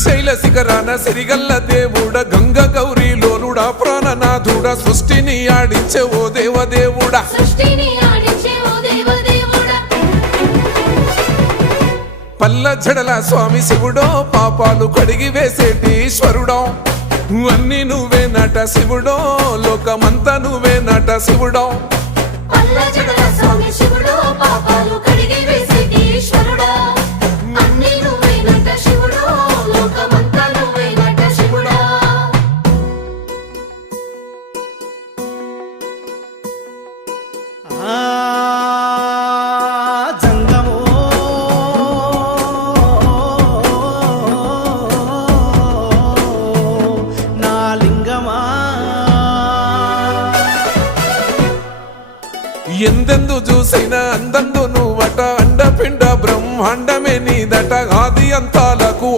శ్రీశైల శిఖరాన సిరిగల్ల దేవుడ గంగ గౌరీ లోలుడా ప్రాణనాథుడ సృష్టిని ఆడించే ఓ దేవదేవుడా పల్ల జడల స్వామి శివుడో పాపాలు కడిగి వేసేటి ఈశ్వరుడో అన్ని నువ్వే నట శివుడో లోకమంతా నువ్వే నట శివుడో ఎందెందు చూసైనా అందందు నువ్వట అండపిండ బ్రహ్మాండమే నీదట